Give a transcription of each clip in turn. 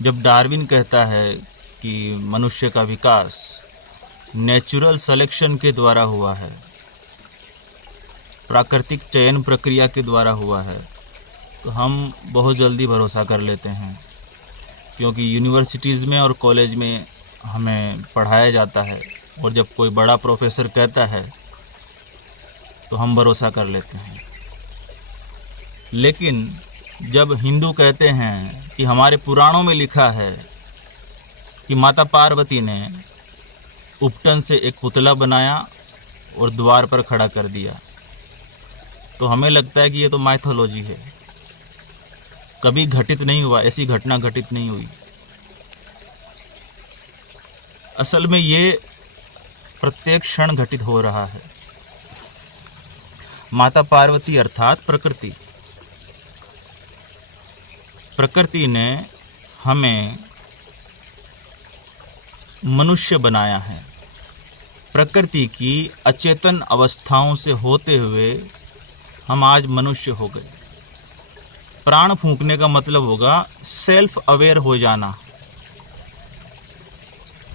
जब डार्विन कहता है कि मनुष्य का विकास नेचुरल सिलेक्शन के द्वारा हुआ है, प्राकृतिक चयन प्रक्रिया के द्वारा हुआ है, तो हम बहुत जल्दी भरोसा कर लेते हैं, क्योंकि यूनिवर्सिटीज़ में और कॉलेज में हमें पढ़ाया जाता है और जब कोई बड़ा प्रोफेसर कहता है तो हम भरोसा कर लेते हैं। लेकिन जब हिंदू कहते हैं कि हमारे पुराणों में लिखा है कि माता पार्वती ने उपटन से एक पुतला बनाया और द्वार पर खड़ा कर दिया, तो हमें लगता है कि ये तो माइथोलॉजी है, कभी घटित नहीं हुआ, ऐसी घटना घटित नहीं हुई। असल में ये प्रत्येक क्षण घटित हो रहा है। माता पार्वती अर्थात प्रकृति ने हमें मनुष्य बनाया है। प्रकृति की अचेतन अवस्थाओं से होते हुए हम आज मनुष्य हो गए। प्राण फूंकने का मतलब होगा सेल्फ अवेयर हो जाना,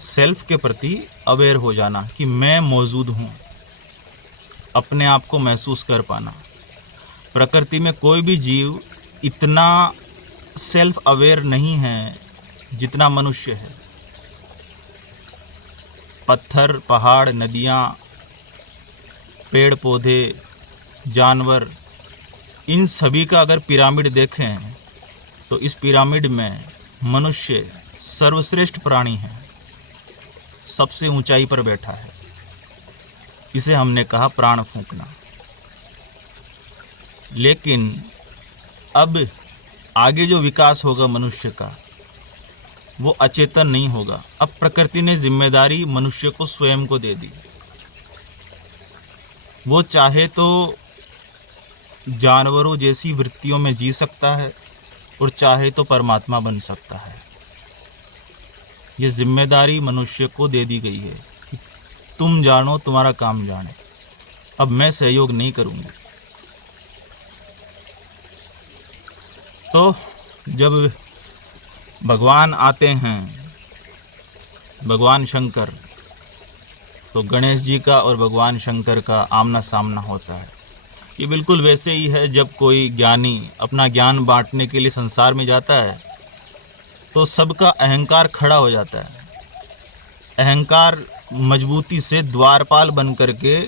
सेल्फ के प्रति अवेयर हो जाना कि मैं मौजूद हूँ, अपने आप को महसूस कर पाना। प्रकृति में कोई भी जीव इतना सेल्फ अवेयर नहीं है जितना मनुष्य है। पत्थर, पहाड़, नदियाँ, पेड़ पौधे, जानवर, इन सभी का अगर पिरामिड देखें तो इस पिरामिड में मनुष्य सर्वश्रेष्ठ प्राणी है, सबसे ऊंचाई पर बैठा है। इसे हमने कहा प्राण फूंकना। लेकिन अब आगे जो विकास होगा मनुष्य का, वो अचेतन नहीं होगा। अब प्रकृति ने जिम्मेदारी मनुष्य को स्वयं को दे दी। वो चाहे तो जानवरों जैसी वृत्तियों में जी सकता है और चाहे तो परमात्मा बन सकता है। ये जिम्मेदारी मनुष्य को दे दी गई है कि तुम जानो, तुम्हारा काम जाने, अब मैं सहयोग नहीं करूँगी। तो जब भगवान आते हैं, भगवान शंकर, तो गणेश जी का और भगवान शंकर का आमना सामना होता है। ये बिल्कुल वैसे ही है जब कोई ज्ञानी अपना ज्ञान बांटने के लिए संसार में जाता है तो सबका अहंकार खड़ा हो जाता है। अहंकार मजबूती से द्वारपाल बन करके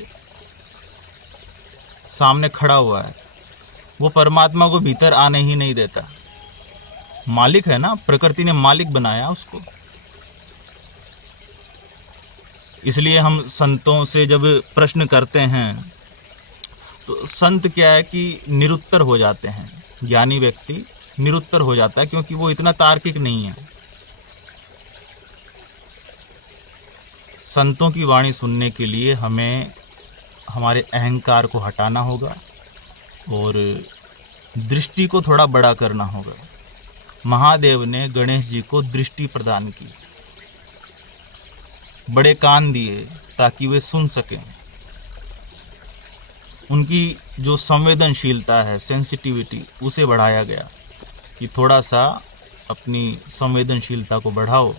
सामने खड़ा हुआ है। वो परमात्मा को भीतर आने ही नहीं देता। मालिक है ना, प्रकृति ने मालिक बनाया उसको। इसलिए हम संतों से जब प्रश्न करते हैं तो संत क्या है कि निरुत्तर हो जाते हैं। ज्ञानी व्यक्ति निरुत्तर हो जाता है क्योंकि वो इतना तार्किक नहीं है। संतों की वाणी सुनने के लिए हमें हमारे अहंकार को हटाना होगा और दृष्टि को थोड़ा बड़ा करना होगा। महादेव ने गणेश जी को दृष्टि प्रदान की, बड़े कान दिए ताकि वे सुन सकें। उनकी जो संवेदनशीलता है, सेंसिटिविटी, उसे बढ़ाया गया कि थोड़ा सा अपनी संवेदनशीलता को बढ़ाओ,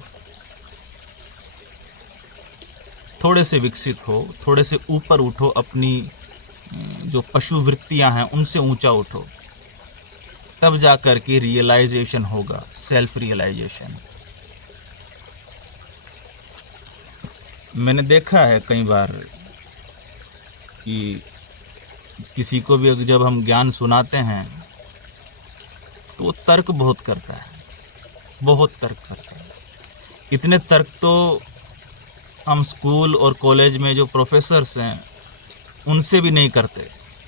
थोड़े से विकसित हो, थोड़े से ऊपर उठो, अपनी जो पशु वृत्तियां हैं उनसे ऊंचा उठो, तब जा कर के रियलाइजेशन होगा, सेल्फ रियलाइजेशन। मैंने देखा है कई बार कि किसी को भी जब हम ज्ञान सुनाते हैं तो वो तर्क बहुत करता है, बहुत तर्क करता है। इतने तर्क तो हम स्कूल और कॉलेज में जो प्रोफेसर्स हैं उनसे भी नहीं करते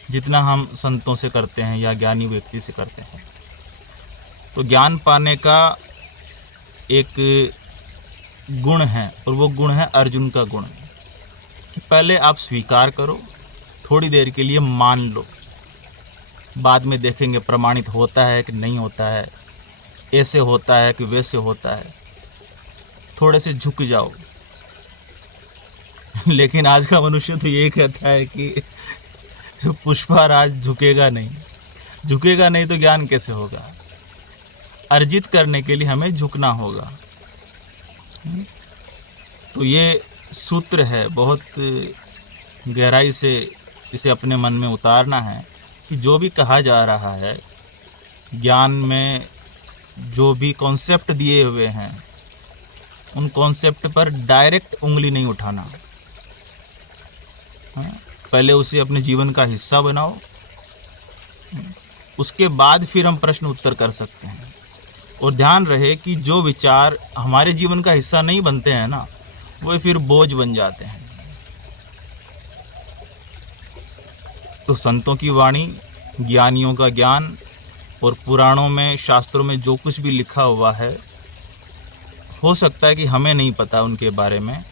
जितना हम संतों से करते हैं या ज्ञानी व्यक्ति से करते हैं। तो ज्ञान पाने का एक गुण है और वो गुण है अर्जुन का गुण, कि पहले आप स्वीकार करो, थोड़ी देर के लिए मान लो, बाद में देखेंगे प्रमाणित होता है कि नहीं होता है, ऐसे होता है कि वैसे होता है, थोड़े से झुक जाओ। लेकिन आज का मनुष्य तो ये कहता है कि पुष्पराज झुकेगा नहीं, झुकेगा नहीं तो ज्ञान कैसे होगा। अर्जित करने के लिए हमें झुकना होगा। तो ये सूत्र है, बहुत गहराई से इसे अपने मन में उतारना है कि जो भी कहा जा रहा है, ज्ञान में जो भी कॉन्सेप्ट दिए हुए हैं, उन कॉन्सेप्ट पर डायरेक्ट उंगली नहीं उठाना। पहले उसे अपने जीवन का हिस्सा बनाओ, उसके बाद फिर हम प्रश्न उत्तर कर सकते हैं। और ध्यान रहे कि जो विचार हमारे जीवन का हिस्सा नहीं बनते हैं ना, वो फिर बोझ बन जाते हैं। तो संतों की वाणी, ज्ञानियों का ज्ञान और पुराणों में, शास्त्रों में जो कुछ भी लिखा हुआ है, हो सकता है कि हमें नहीं पता उनके बारे में,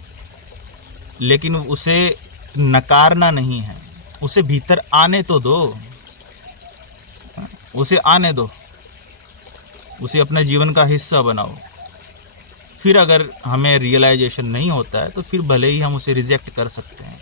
लेकिन उसे नकारना नहीं है, उसे भीतर आने तो दो, उसे आने दो, उसे अपने जीवन का हिस्सा बनाओ। फिर अगर हमें रियलाइजेशन नहीं होता है तो फिर भले ही हम उसे रिजेक्ट कर सकते हैं।